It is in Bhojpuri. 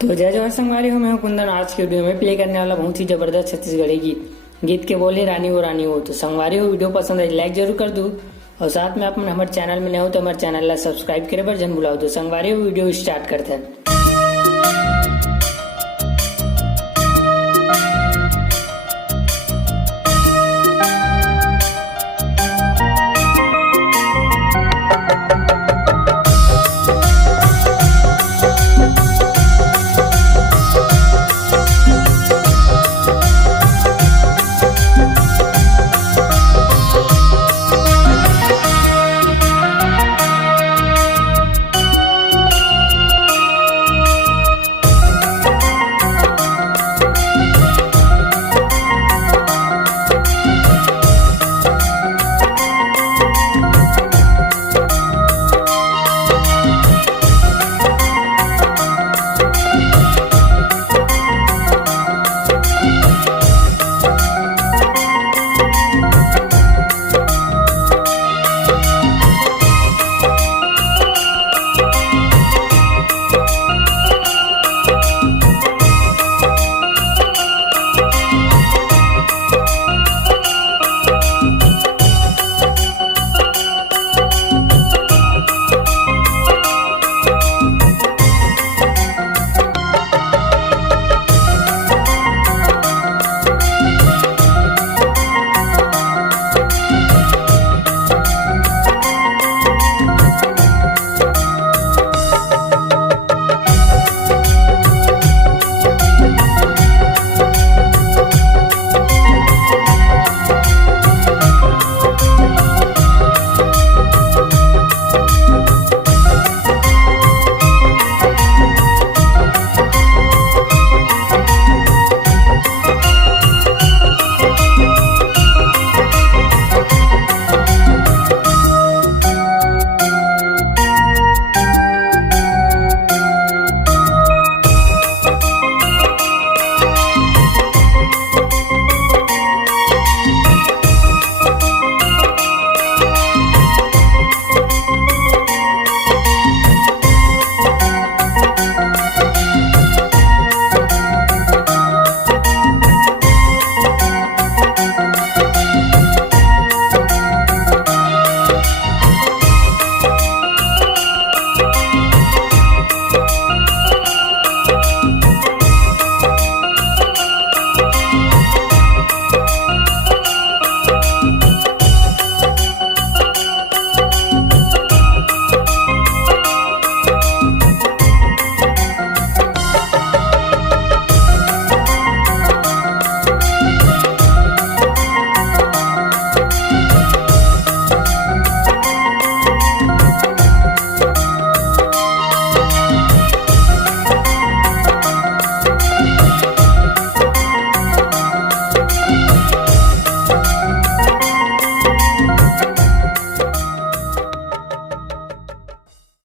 तो जय जवाहर संगवारी हो, मैं हूं कुंदन। आज के वीडियो में प्ले करने वाला बहुत ही जबरदस्त छत्तीसगढ़ी गीत के बोले रानी ओ रानी हो। तो संगवारी हो, वीडियो पसंद है लाइक जरूर कर दो और साथ में आप हमारे चैनल में नए हो तो हमारे चैनल ला सब्सक्राइब करे बर जन बुलाओ। तो संगवारी हो, वीडियो स्टार्ट करते हैं।